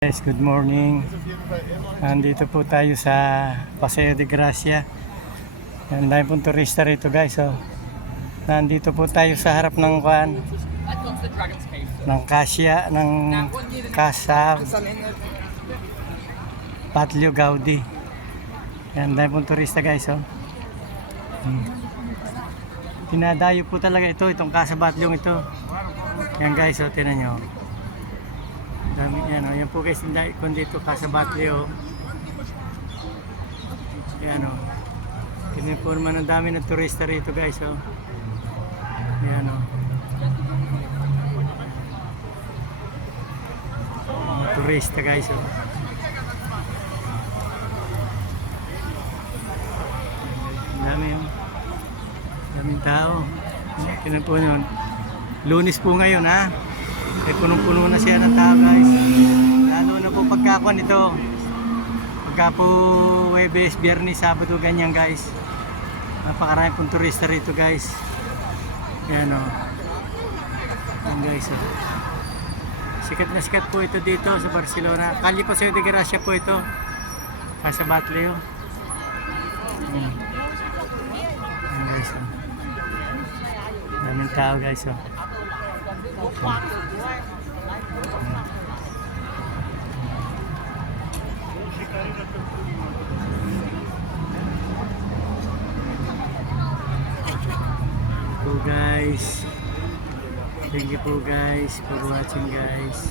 Guys, good morning. Nandito po tayo sa Paseo de Gracia. Ang dami pong turista rito, guys. Oh. Nandito po tayo sa harap ng Casa Batlio Gaudi. Ang dami pong turista, guys. Oh. Tinadayo po talaga itong Casa Batlio ito. Yan, guys, oh, tinan nyo. Dami yan, oh. Yan po guys, kung dito Casa Batlio. Yan, oh. Kini po naman ang dami ng turista rito, guys, oh. Yan, oh. Mga turista, guys, oh. Ang dami, oh. Daming tao. Tinan po yun. Lunes po ngayon, ha. Punong-puno na siya ng tao, guys. Lalo na po pagkakuan ito. Pagka po Huwebes, Biyernes, Sabado, ganyan, guys. Napakarami pong turista rito, guys. Yan, o. Yan, guys, o. Sikat na sikat po ito dito sa Barcelona. Calle Paseo de Gracia po ito. Casa Batlio. Yan, guys, o. Daming tao, guys, o. So guys, thank you po guys for watching, guys.